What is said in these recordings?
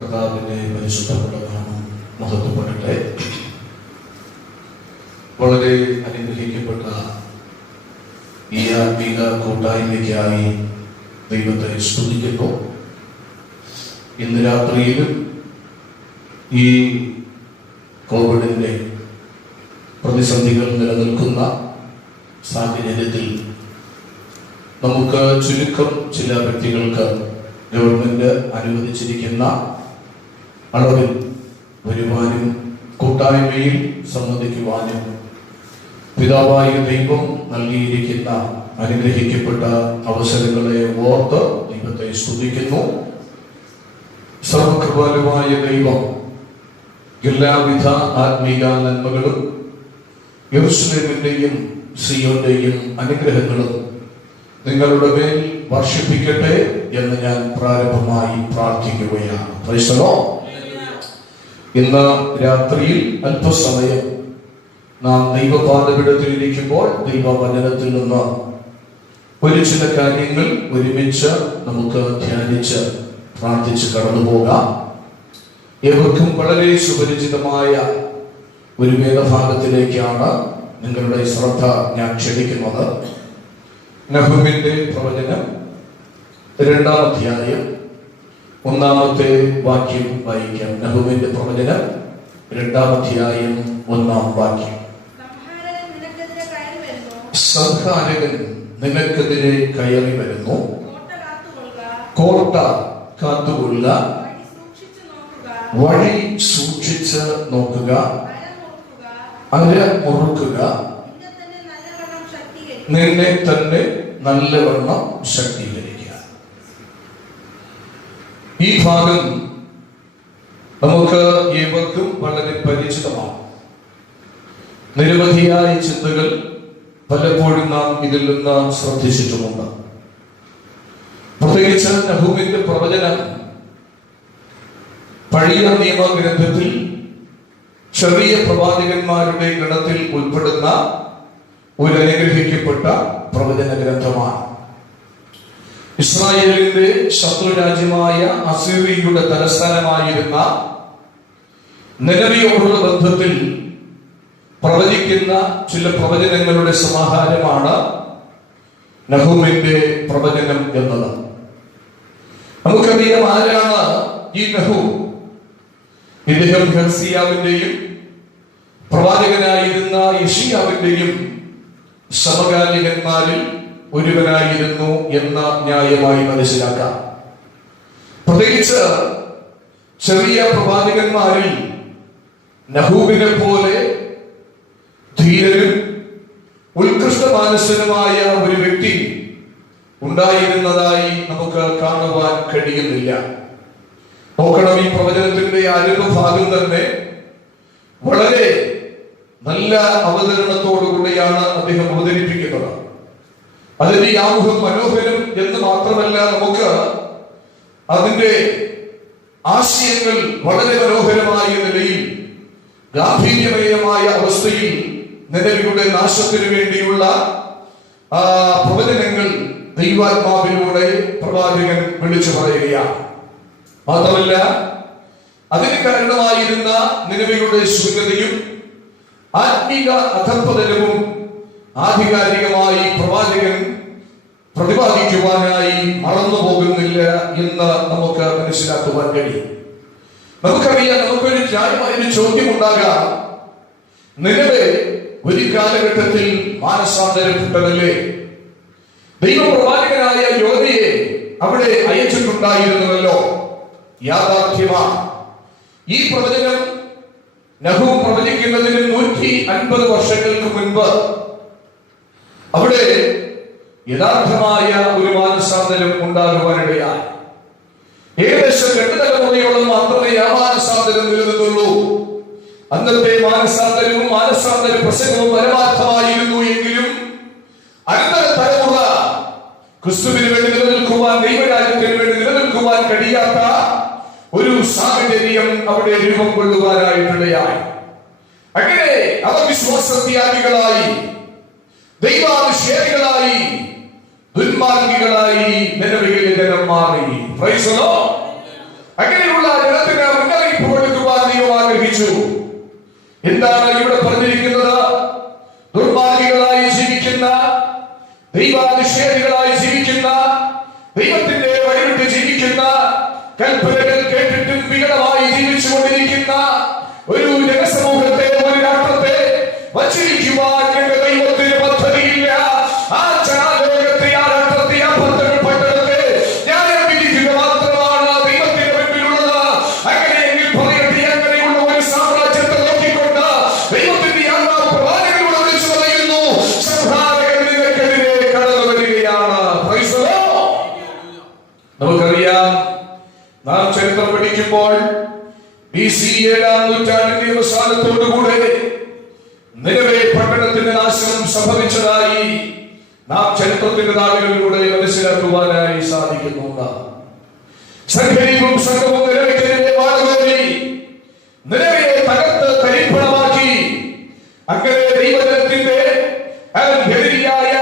കർത്താവിന്റെ പരിശുദ്ധമുള്ള നാമം മഹത്വപ്പെടട്ടെ. വളരെ അനുഗ്രഹിക്കപ്പെട്ട ഈ ആത്മീക കൂട്ടായ്മയ്ക്കായി ദൈവത്തെ സ്തുതിക്കുന്നു. ഇന്ന് രാത്രിയിലും ഈ കോവിഡിന്റെ പ്രതിസന്ധികൾ നിലനിൽക്കുന്ന സാഹചര്യത്തിൽ നമുക്ക് ചുരുക്കം ചില വ്യക്തികൾക്ക് ഗവൺമെന്റ് അനുവദിച്ചിരിക്കുന്ന അളവിൽ വരുവാനും കൂട്ടായ്മയിൽ സംബന്ധിക്കുവാനും പിതാവായ ദൈവം നൽകിയിരിക്കുന്ന അനുഗ്രഹിക്കപ്പെട്ട അവസരങ്ങളെ ഓർത്ത് ദൈവത്തെ സ്തുതിക്കുന്നു. സർവകൃപാലുവായ ദൈവം എല്ലാവിധ ആത്മീയ നന്മകളും യെരൂശലേമിന്റെയും സിയോന്റെയും അനുഗ്രഹങ്ങളും നിങ്ങളുടെ മേൽ വർഷിപ്പിക്കട്ടെ എന്ന് ഞാൻ പ്രാരംഭമായി പ്രാർത്ഥിക്കുകയാണ്. Price the Lord. ഇന്ന് രാത്രിയിൽ അല്പസമയം നാം ദൈവപാദപീഠത്തിലിരിക്കുമ്പോൾ ദൈവവചനത്തിൽ നിന്ന് ഒരു ചില കാര്യങ്ങൾ ഒരുമിച്ച് നമുക്ക് ധ്യാനിച്ച് പ്രാർത്ഥിച്ച് കടന്നു പോകാം. ഏവർക്കും വളരെ സുപരിചിതമായ ഒരു വേദഭാഗത്തിലേക്കാണ് നിങ്ങളുടെ ശ്രദ്ധ ഞാൻ ക്ഷണിക്കുന്നത്. നഹൂമിന്റെ പ്രവചനം 2-ാം അധ്യായം 1-ാമത്തെ വാക്യം വായിക്കാം. നഹൂമിന്റെ പ്രവചനം 2-ാം അധ്യായം 1-ാം വാക്യം. സംഹാരകൻ നിനക്കെതിരെ കയറി വരുന്നു, കോട്ട കാത്തുകൊള്ളുക, വഴി സൂക്ഷിച്ച് നോക്കുക, അര മുറുക്കുക, നിന്നെ തന്നെ നല്ലവണ്ണം ശക്തീകരിക്കുക. ഈ ഭാഗം നമുക്ക് ഏവർക്കും വളരെ പരിചിതമാണ്. നിരവധിയായ ചിന്തകൾ പലപ്പോഴും നാം ഇതിൽ നിന്ന് ശ്രദ്ധിച്ചിട്ടുമുണ്ട്. പ്രത്യേകിച്ച് നഹൂമിന്റെ പ്രവചനം പഴയ നിയമഗ്രന്ഥത്തിൽ ചെറിയ പ്രവാചകന്മാരുടെ ഗണത്തിൽ ഉൾപ്പെടുന്ന ഒരു അനുഗ്രഹിക്കപ്പെട്ട പ്രവചന ഗ്രന്ഥമാണ്. ഇസ്രായേലിന്റെ ശത്രുരാജ്യമായ അസീറിയയുടെ തലസ്ഥാനമായിരുന്ന നിനവയോടുള്ള ബന്ധത്തിൽ പ്രവചിക്കുന്ന ചില പ്രവചനങ്ങളുടെ സമാഹാരമാണ് നഹൂമിന്റെ പ്രവചനം എന്നത്. നമുക്കറിയാം ആരാണ് ഈ നഹൂം. ഇദ്ദേഹം ഹെർസിയാവിന്റെയും പ്രവാചകനായിരുന്ന യെശയ്യാവിന്റെയും സമകാലികന്മാരിൽ ഒരുവനായിരുന്നു എന്ന ന്യായമായി മനസ്സിലാക്കാം. പ്രത്യേകിച്ച് ചെറിയ പ്രവാചകന്മാരിൽ നഹൂമിനെ പോലെ ധീരനും ഉത്കൃഷ്ട മാനസനുമായ ഒരു വ്യക്തി ഉണ്ടായിരുന്നതായി നമുക്ക് കാണുവാൻ കഴിയുന്നില്ല. നോക്കണം, ഈ പ്രവചനത്തിന്റെ ആരംഭ ഭാഗം തന്നെ വളരെ നല്ല അവതരണത്തോടുകൂടിയാണ് അദ്ദേഹം അവതരിപ്പിക്കുന്നത്. അതിന്റെ ആമുഖം മനോഹരം എന്ന് മാത്രമല്ല, നമുക്ക് അതിന്റെ ആശയങ്ങൾ വളരെ മനോഹരമായ നിലയിൽ ഗാംഭീര്യമയമായ അവസ്ഥയിൽ നിലവിയുടെ നാശത്തിനു വേണ്ടിയുള്ള പ്രവചനങ്ങൾ ദൈവാത്മാവിലൂടെ പ്രവാചകൻ വിളിച്ചു പറയുകയാണ്. മാത്രമല്ല, അതിന് കാരണമായിരുന്ന നിനവയുടെ ശൂന്യതയും ആത്മീക അധപ്പതനവും ആധികാരികമായി പ്രവാചകൻ പ്രതിപാദിക്കുവാനായി മറന്നു പോകുന്നില്ല എന്ന് നമുക്ക് മനസ്സിലാക്കുവാൻ കഴിയും. നമുക്കറിയാം, നമുക്കൊരു ന്യായമായൊരു ചോദ്യം ഉണ്ടാകാം. നിനവെ ഒരു കാലഘട്ടത്തിൽ മാനസാന്തരപ്പെട്ടതല്ലേ? ദൈവപ്രവാചകനായ യോനയെ അവിടെ അയച്ചിട്ടുണ്ടായിരുന്നുവല്ലോ. യാഥാർത്ഥ്യമാണ്. ഈ പ്രവചനം നഹൂം പ്രവചിക്കുന്നതിന് 150 വർഷങ്ങൾക്ക് മുൻപ് അവിടെ യഥാർത്ഥമായ ഒരു മാനസാന്തരം ഉണ്ടാകുവാനിടയായി. ഏകദേശം 2 തലമുറയോളം മാത്രമേ ആ മാനസാന്തരം നിലനിന്നുള്ളൂ. അന്നത്തെ മാനസാന്തരവും മാനസാന്തര പ്രസംഗവും പരമാർത്ഥമായിരുന്നു എങ്കിലും അടുത്ത തലമുറ ക്രിസ്തുവിന് വേണ്ടി നിലനിൽക്കുവാൻ, ദൈവരാജ്യത്തിന് വേണ്ടി നിലനിൽക്കുവാൻ കഴിയാത്ത ഒരു സാഹചര്യം അവിടെ രൂപം കൊള്ളുവാനായിട്ടിടയായി. അങ്ങനെ അവർ വിശ്വാസത്യാഗികളായി, ദൈവാനുശേഷികളായി, ദുർമാർഗികളായി നിലവിലെ ജനം മാറി. അങ്ങനെയുള്ള ജനത്തിന് എന്താണ് ഇവിടെ പറഞ്ഞിരിക്കുന്നത്? ദുർമാർഗികളായി ജീവിക്കുന്ന, ദൈവാനിഷേധികളായി ജീവിക്കുന്ന, ദൈവത്തിന്റെ വഴിവിട്ട് ജീവിക്കുന്ന, കൽപ്പനകൾ കേട്ടിട്ടും വികടമായി ജീവിച്ചുകൊണ്ടിരിക്കുന്ന ഒരു ജനസമൂഹത്തെ, ഒരു രാഷ്ട്രത്തെ വച്ചിരിക്കുവാൻ എന്റെ ദൈവത്തിന് പദ്ധതിയില്ല. ആ ജനാലോകത്തെ, ആ രാഷ്ട്രത്തെ, ആ പട്ടണത്തെ ന്യായം വിധിക്കുക മാത്രമാണ് ദൈവത്തിന്റെ മുൻപിലുള്ളത്. അങ്ങനെയെങ്കിൽ പറയട്ടെ, അങ്ങനെയുള്ള ഒരു സാമ്രാജ്യത്തെ നോക്കിക്കൊണ്ട് ദൈവത്തിന്റെ ആത്മാവ് പ്രവാചകനോട് വിളിച്ചു പറയുന്നു, സംഹാരകൻ നിനക്കെതിരെ കടന്നു വരികയാണ്. Price the Lord. നമുക്കറിയാം, നാം ചരിത്രം പഠിക്കുമ്പോൾ BC 7-ാം നൂറ്റാണ്ടിന്റെ അവസാനത്തോടുകൂടെ നിലവെ പട്ടണത്തിന്റെ നാശം സംഭവിച്ചതായി നാം ചരിത്രത്തിന്റെ താളുകളിലൂടെ മനസ്സിലാക്കുവാനായി സാധിക്കുന്നുണ്ട്. സംഘവും സംഘവും നിലവയ്ക്കെതിരെ വാളുകോരി നിലവയെ തകർത്ത് തരിപ്പണമാക്കി അങ്ങനെ ദൈവജനത്തിന്റെ എതിരിയായ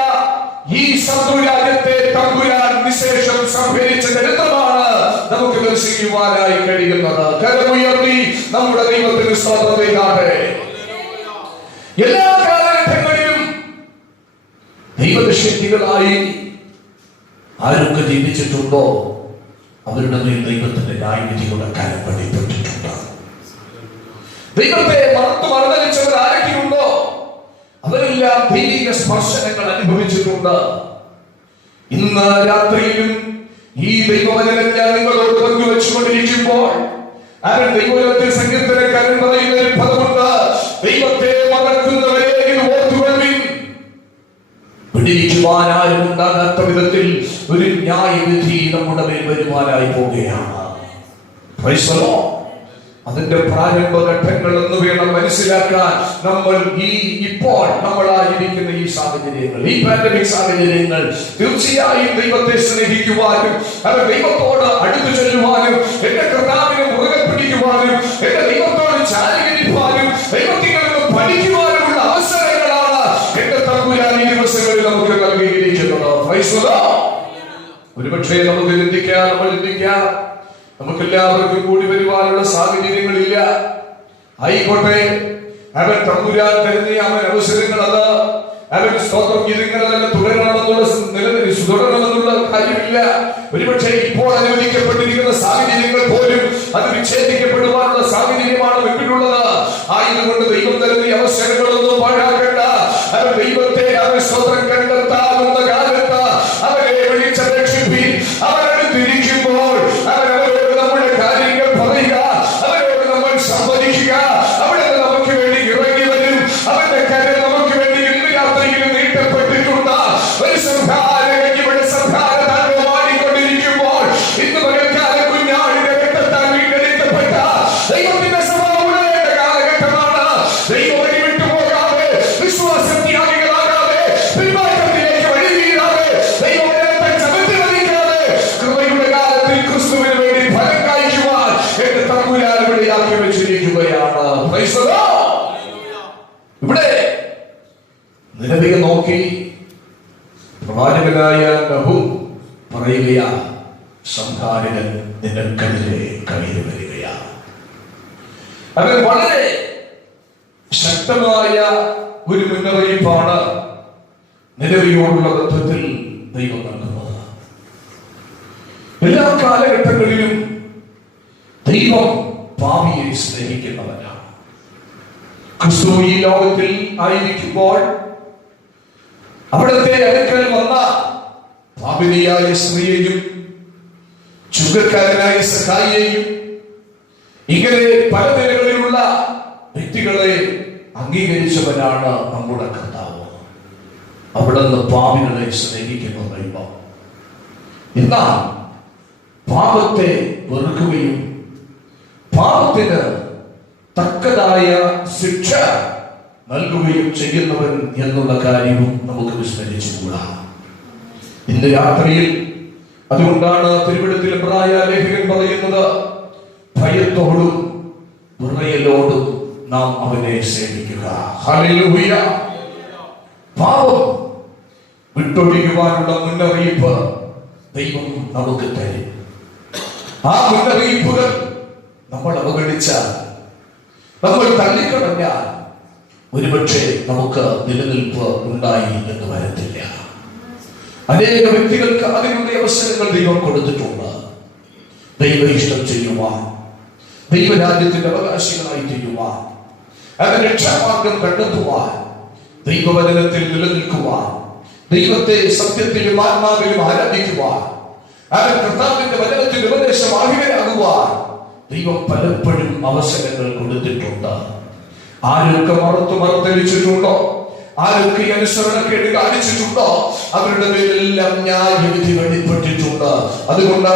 ഈ ശത്രുരാജ്യത്തെ തമ്പുരാൻ നിശേഷം സംഭരിച്ച ചരിത്രമാണ് നമുക്ക് ദർശിക്കുവാനായി കഴിയുന്നത്. കരമുയർത്തി നമ്മുടെ ദൈവത്തിന് സ്തോത്രം ചെയ്യട്ടെ. എല്ലാ കാലഘട്ടങ്ങളിലും ദൈവശക്തികളായി ആരൊക്കെ ജീവിച്ചിട്ടുണ്ടോ അവരുടെ മേൽ ദൈവത്തിന്റെ ന്യായവിധികളുടെ കരം പതിപ്പെട്ടിട്ടുണ്ട്. ദൈവത്തെ മറന്നലിച്ചവർ ആരൊക്കെയുണ്ടോ അവരെല്ലാം ദൈവിക സ്പർശനങ്ങൾ അനുഭവിച്ചിട്ടുണ്ട്. ഇന്ന് രാത്രിയിലും ഈ ദൈവവചനം ഞാൻ നിങ്ങളോട് പങ്കുവെച്ചുകൊണ്ടിരിക്കുമ്പോൾ അവൻ ദൈവത്തിൽ സങ്കീർത്തനക്കാരൻ പറയുന്ന ഒരു പദമുണ്ട്, ദൈവത്തെ മറക്കുന്നവരെ ഇത് ഓർത്തുകൊള്ളുവിൻ. പിടിക്കുവാൻ ആരും ഉണ്ടാകാത്ത വിധത്തിൽ ഒരു ന്യായവിധി നമ്മുടെ മേൽ വരുവാനായി പോവുകയാണ്. Price the Lord. അതിന്റെ പ്രാരംഭഘട്ടങ്ങൾ എന്ന് വേണം മനസ്സിലാക്കാൻ. നമ്മൾ ഇപ്പോൾ നമ്മളായിരിക്കുന്ന ഈ സാഹചര്യങ്ങൾ, ഈ പാൻഡമിക് സാഹചര്യങ്ങൾ, തീർച്ചയായും ദൈവത്തെ സ്നേഹിക്കുവാനും അത് ദൈവത്തോട് അടുത്തു ചെല്ലുവാനും എന്റെ കർത്താവിനെ മുറുകെ പിടിക്കുവാനും എന്റെ ദൈവത്തോട് ചാരികരിക്കുവാനും ദൈവത്തിൽ നിന്ന് പഠിക്കുവാനുമുള്ള അവസരങ്ങളാണ് എന്റെ തമ്പുരാൻ ഈ ദിവസങ്ങളിൽ നമുക്ക് നൽകിയിരിക്കുന്നത്. Price the Lord. ഒരുപക്ഷേ നമുക്ക് ചിന്തിക്കാം, നമുക്കെല്ലാവർക്കും കൂടി വരുവാനുള്ള സാഹചര്യങ്ങളില്ല. ആയിക്കോട്ടെ, അവൻ തമ്പുരാൻ തരുന്ന അവൻ അവസരങ്ങൾ, അത് അവൻ സ്തോത്രം ഇതിങ്ങനെ തന്നെ തുടരണമെന്നുള്ള കാര്യമില്ല. ഒരുപക്ഷെ ഇപ്പോൾ അനുവദിക്കപ്പെട്ടിരിക്കുന്ന സാഹചര്യങ്ങൾ പോലും അത് വിച്ഛേദിക്കപ്പെടുവാനുള്ള സാഹചര്യമാണ് മുൻപിലുള്ളത്. ആയതുകൊണ്ട് ദൈവം തരുന്ന അവസരങ്ങളൊന്നും പാഴാക്കണ്ട. അവൻ ദൈവത്തെ അവൻ സ്തോത്രം കണ്ടെത്താവുന്ന കാലത്ത് അവനെ വിളിച്ചപേക്ഷിപ്പിൻ. അവനടുത്തിരിക്കുമ്പോൾ അവനവരോട് നമ്മുടെ കാര്യങ്ങൾ പറയുക, അവരോട് നമ്മൾ സംവദിക്കുക. അവിടെ നമുക്ക് വേണ്ടി ഇറങ്ങി വരും. അവന്റെ കരം നമുക്ക് വേണ്ടി ഇന്ന് രാത്രിയിലും നീട്ടപ്പെട്ടിട്ടുണ്ട്. ഒരു സംഹാരകൻ ഇവിടെ സംഹാരതാണ്ഡവം ആടിക്കൊണ്ടിരിക്കുമ്പോൾ ഇന്ന് പകൽക്കാല കുഞ്ഞാടിന്റെ രക്തത്താൽ വീണ്ടെടുക്കപ്പെട്ട ദൈവത്തിന്റെ സഭ ഉണരേണ്ട കാലഘട്ടമാണ്. ദൈവം വഴി വിട്ടുപോകാതെ, വിശ്വാസത്യാഗികളാകാതെ, പിൻമാറ്റത്തിലേക്ക് വഴി വീഴാതെ, ദൈവവചനത്തെ ചവിട്ടി മതിക്കാതെ കൃപയുടെ കാലത്തിൽ ക്രിസ്തുവിന് വേണ്ടി ഫലം കായ്ക്കുവാൻ എന്റെ തമ്പുരാൻ ഇവിടെ ആക്കി വെച്ചിരിക്കുകയാണ്. Price the Lord. ഇവിടെ നിലവിലെ നോക്കി പ്രവാചകനായ നഹൂം പറയുകയാ, സംഹാരകൻ നിനക്കെതിരെ കടന്നു വരികയാണ്. അത് വളരെ ശക്തമായ ഒരു മുന്നറിയിപ്പാണ് നിലവിയോടുള്ള ബന്ധത്തിൽ ദൈവം നൽകുന്നത്. എല്ലാ കാലഘട്ടങ്ങളിലും ദൈവം പാപിയെ സ്നേഹിക്കുന്നവനാണ്. ക്രിസ്തു ഈ ലോകത്തിൽ ആയിരിക്കുമ്പോൾ അവിടുത്തെ അടുക്കൽ വന്ന പാപിനിയായ സ്ത്രീയെയും ചുങ്കക്കാരനായ സഖായിയെയും ഇങ്ങനെ പല നിലകളിലുള്ള വ്യക്തികളെ അംഗീകരിച്ചവനാണ് നമ്മുടെ കർത്താവ്. അവിടുന്ന് പാപികളെ സ്നേഹിക്കുന്ന ദൈവം. എന്നാൽ പാപത്തെ വെറുക്കുകയും പാപത്തിന് തക്കതായ ശിക്ഷ നൽകുകയും ചെയ്യുന്നവൻ എന്നുള്ള കാര്യവും നമുക്ക് വിസ്മരിച്ചുകൂടാ. ഇന്ന് രാത്രിയിൽ അതുകൊണ്ടാണ് തിരുവെഴുത്തിൽ എബ്രായ ലേഖകൻ പറയുന്നത്, ഭയത്തോടും വിറയലോടും നാം അവനെ സേവിക്കുക. ഹല്ലേലൂയ. പാപം വിട്ടൊഴിയുവാനുള്ള മുന്നറിയിപ്പ് ദൈവം നമുക്ക് തരും. ആ മുന്നറിയിപ്പുകൾ നമ്മൾ അവഗണിച്ചാൽ, നമ്മൾ തള്ളിക്കളഞ്ഞാൽ ഒരുപക്ഷെ നമുക്ക് നിലനിൽപ്പ് ഉണ്ടായി എന്ന് വരത്തില്ല. അനേക വ്യക്തികൾക്ക് അതിനുള്ള അവസരങ്ങൾ ദൈവം കൊടുത്തിട്ടുണ്ട്. ദൈവ ഇഷ്ടം ചെയ്യുവാൻ, ദൈവരാജ്യത്തിന്റെ അവകാശികളായി ചെയ്യുവാൻ, അതിന് രക്ഷാമാർഗം കണ്ടെത്തുവാൻ, ദൈവവചനത്തിൽ നിലനിൽക്കുവാൻ, ദൈവത്തെ സത്യത്തിലും ആത്മാവിലും ആരാധിക്കുവാൻ, അവൻ കർത്താവിന്റെ വചനത്തിന്റെ ഉപദേശം ആഹിതരാകുവാൻ ദൈവം പലപ്പോഴും അവസരങ്ങൾ കൊടുത്തിട്ടുണ്ട്. ആരൊക്കെ മറുത്തലിച്ചിട്ടുണ്ടോ, ആരൊക്കെ അനുസരണക്കേട് കാണിച്ചിട്ടുണ്ടോ, അവരുടെ പേരെല്ലാം ന്യായവിധി വെളിപ്പെട്ടിട്ടുണ്ട്. അതുകൊണ്ട്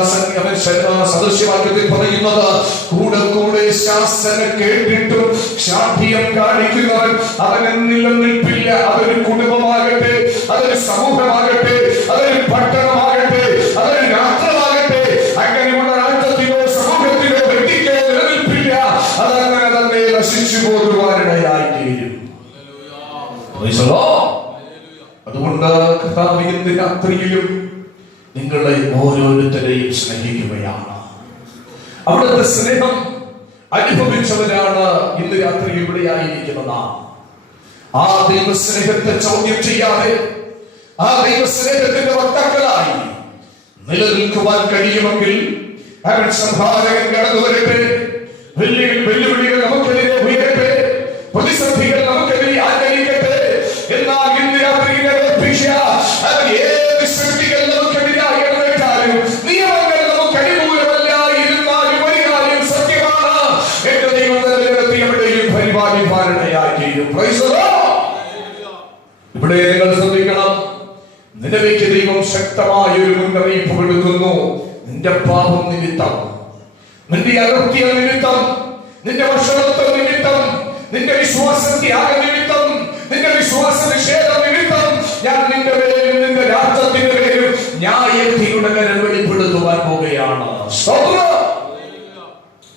സദൃശ്യവാക്യത്തിൽ പറയുന്നത്, കൂടെ കൂടെ ശാസന കേട്ടിട്ടും ശാഠ്യം കാണിക്കുന്നവൻ അവന് നിലനിൽപ്പില്ല. അതൊരു കുടുംബമാകട്ടെ, അതൊരു സമൂഹമാകട്ടെ, അതൊരു പട്ടണമാകട്ടെ, അതൊരു രാഷ്ട്രമാകട്ടെ, അങ്ങനെയുള്ള രാഷ്ട്രത്തിലോ സമൂഹത്തിലോ വ്യക്തിക്കോ നിലനിൽപ്പില്ല. അതങ്ങനെ തന്നെ നശിച്ചു പോകുവാനിടയായി തീരും. അതുകൊണ്ട് കർത്താവ് ഇന്ന് രാത്രിയിലും നിങ്ങളെ ഓരോരുത്തരെയും സ്നേഹിക്കുകയാണ്. അവിടുത്തെ സ്നേഹം അനുഭവിച്ചവരാണ് ഇന്ന് രാത്രി ഇവിടെ ആയിരിക്കുന്നത്. ആ ദൈവസ്നേഹത്തെ ചോദ്യം ചെയ്യാതെ, ആ ദൈവസ്നേഹത്തിന്റെ വക്താക്കളായി നിലനിൽക്കുവാൻ കഴിയുമെങ്കിൽ അവൻ സംഹാരകൻ കടന്നു വരട്ടെ. വെല്ലുവിളികൾ നമുക്കെതിരെ ഉയരട്ടെ, പ്രതിസന്ധികൾ നമുക്കെതിരെ ആചരിക്കട്ടെ. എന്നാൽ ഇന്ന് രാത്രിയിലെ ഏത് ശക്തികൾ നമുക്കെതിരായി എഴുന്നേറ്റാലും, നിയമങ്ങൾ നമുക്ക് അനുകൂലമല്ല ഇരുന്നാലും ഒരു കാര്യം സത്യമാണ്, എന്റെ ദൈവം എവിടെയും പരിപാലിപ്പാനിടയായി തീരും. ഇവിടെ നിങ്ങൾ ശ്രദ്ധിക്കണം, നിലവിലേക്ക് ദൈവം ശക്തമായ ഒരു മുന്നറിയിപ്പ് കൊടുക്കുന്നു. നിന്റെ പാപം നിമിത്തം, നിന്റെ അകൃത്യ നിമിത്തം, നിന്റെ വഷളത്വം നിമിത്തം, നിന്റെ വിശ്വാസത്യാഗ നിമിത്തം, നിന്റെ വിശ്വാസ നിഷേധം നിമിത്തം ഞാൻ നിന്റെ പേരും നിന്റെ രാജ്യത്തിന്റെ പേരും ന്യായവിധിയുടെ കരം വെളിപ്പെടുത്തുവാൻ പോവുകയാണ്.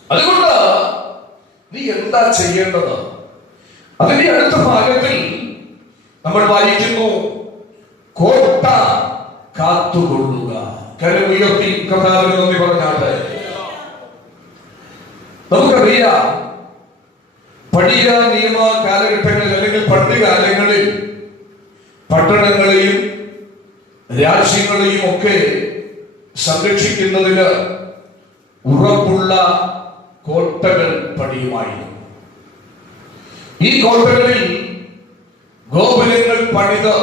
അതുകൊണ്ട് നീ എന്താ ചെയ്യേണ്ടത്? അതിന്റെ അടുത്ത ഭാഗത്തിൽ നമ്മൾ വായിക്കുന്നു, കോട്ട കാത്തുകൊള്ളുക. കരമുയർത്തി കർത്താവിന് നന്ദി പറഞ്ഞാട്ടെ. നമുക്കറിയാം, പഴയ നിയമ കാലഘട്ടങ്ങളിൽ അല്ലെങ്കിൽ പണ്ട് കാലങ്ങളിൽ പട്ടണങ്ങളെയും രാജ്യങ്ങളെയും ഒക്കെ സംരക്ഷിക്കുന്നതിന് ഉറപ്പുള്ള കോട്ടകൾ പണിയുമായിരുന്നു. ഈ കോട്ടകളിൽ ഗോപുരങ്ങൾ പണിത്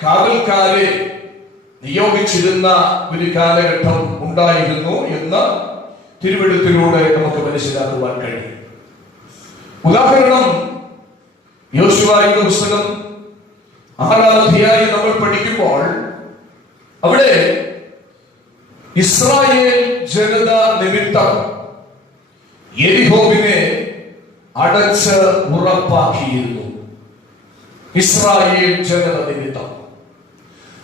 കാവൽക്കാരെ നിയോഗിച്ചിരുന്ന ഒരു കാലഘട്ടം ഉണ്ടായിരുന്നു എന്ന് തിരുവെഴുത്തിലൂടെ നമുക്ക് മനസ്സിലാക്കുവാൻ കഴിയും. ഉദാഹരണം, യോശുവയുടെ പുസ്തകം 6-ാം അധ്യായം നമ്മൾ പഠിക്കുമ്പോൾ അവിടെ ഇസ്രായേൽ ജനത നിമിത്തം യെരിഹോവിനെ അടച്ച് ഉറപ്പാക്കിയിരുന്നു. ഇസ്രായേൽ ജനത നിമിത്തം.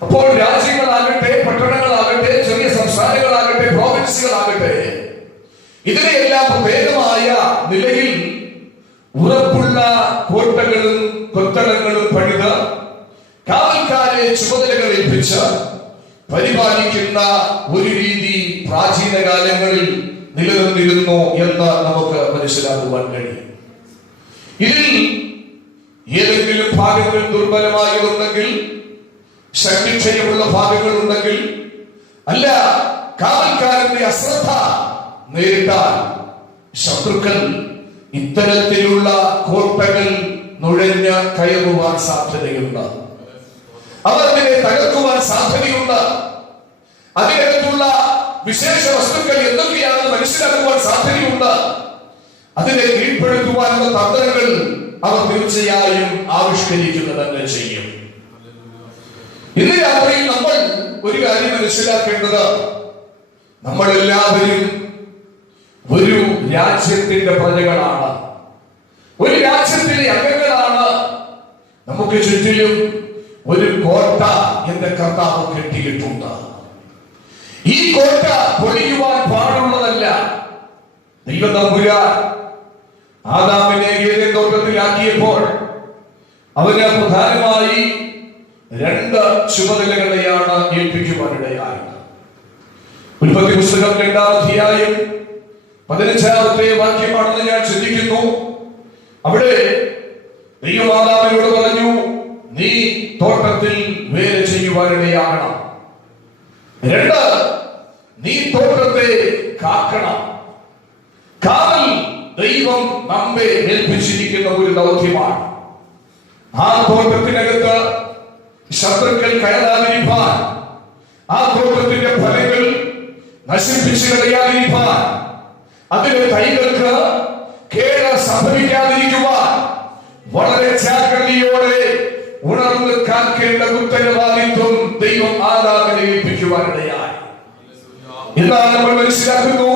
അപ്പോൾ രാജ്യങ്ങളാകട്ടെ, പട്ടണങ്ങളാകട്ടെ, ചെറിയ സംസ്ഥാനങ്ങളാകട്ടെ, പ്രോവിൻസുകളാകട്ടെ, ഇതിനെയെല്ലാം പ്രത്യേകമായ നിലയിൽ ഉറപ്പുള്ള കോട്ടകളും കൊത്തളങ്ങളും പണിത് കാവൽക്കാരെ ചുമതലകൾ ഏൽപ്പിച്ച് പരിപാലിക്കുന്ന ഒരു രീതി പ്രാചീന കാലങ്ങളിൽ നിലനിന്നിരുന്നു എന്ന് നമുക്ക് മനസ്സിലാക്കുവാൻ കഴിയും. ഇതിൽ ഏതെങ്കിലും ഭാഗങ്ങൾ ദുർബലമായതുണ്ടെങ്കിൽ, ശക്തിക്ഷയമുള്ള ഭാഗങ്ങളുണ്ടെങ്കിൽ, അല്ല കാവൽക്കാരന്റെ അശ്രദ്ധ നേരിട്ടാൽ ശത്രുക്കൾ ഇത്തരത്തിലുള്ള കോട്ടകൾ നുഴഞ്ഞ് കയറുവാൻ സാധ്യതയുണ്ട്. അവർ അതിനെ തകർക്കുവാൻ സാധ്യതയുണ്ട്. അതിനകത്തുള്ള വിശേഷ വസ്തുക്കൾ എന്തൊക്കെയാണെന്ന് മനസ്സിലാക്കുവാൻ സാധ്യതയുണ്ട്. അതിനെ കീഴ്പ്പെടുത്തുവാനുള്ള തന്ത്രങ്ങൾ അവർ തീർച്ചയായും ആവിഷ്കരിക്കുക തന്നെ ചെയ്യും. ഇന്ന് രാത്രിയിൽ നമ്മൾ ഒരു കാര്യം മനസ്സിലാക്കേണ്ടത്, നമ്മളെല്ലാവരും ഒരു രാജ്യത്തിന്റെ പ്രജകളാണ്, ഒരു രാജ്യത്തിലെ അംഗങ്ങളാണ്. നമുക്ക് ചുറ്റിലും ഒരു കോട്ട എന്റെ കർത്താവ് കെട്ടിയിട്ടുണ്ട്. ഈ കോട്ട പൊളിയുവാൻ പാടുള്ളതല്ല. ദൈവം തമ്പുരാൻ ആദാമിനെ ഏദൻ തോട്ടത്തിലാക്കിയപ്പോൾ അവന് പ്രധാനമായി 2 ചുമതലകളെയാണ് ഏൽപ്പിക്കുവാനിടയായത്. ഉൽപ്പത്തി പുസ്തകം 2-ാം അധ്യായം 15-ാമത്തെ വാക്യമാണെന്ന് ഞാൻ ചിന്തിക്കുന്നു. അവിടെ ദൈവം ആദാമിനോട് പറഞ്ഞു, നീ തോട്ടത്തിൽ വേല ചെയ്യുവാനിടയാകണം. 2, നീ തോട്ടത്തെ കാക്കണം. കാവൽ ദൈവം നമ്മെ ഏൽപ്പിച്ചിരിക്കുന്ന ഒരു ദൗത്യമാണ്. ആ തോട്ടത്തിനകത്ത് ശത്രുക്കൾ കയറാതിരിക്കാൻ, ആ തോട്ടത്തിന്റെ ഫലങ്ങൾ നശിപ്പിച്ചു കളയാതിരിക്കാൻ, അതിലെ തൈകൾക്ക് കേട് സംഭവിക്കാതിരിക്കുവാൻ വളരെ ജാഗ്രതയോടെ ഉണർന്ന് കാക്കേണ്ട ഉത്തരവാദിത്വം ദൈവം ആദാമിനെ ഏൽപ്പിക്കുവാനിടയായി. എന്നാൽ നമ്മൾ മനസ്സിലാക്കുന്നു,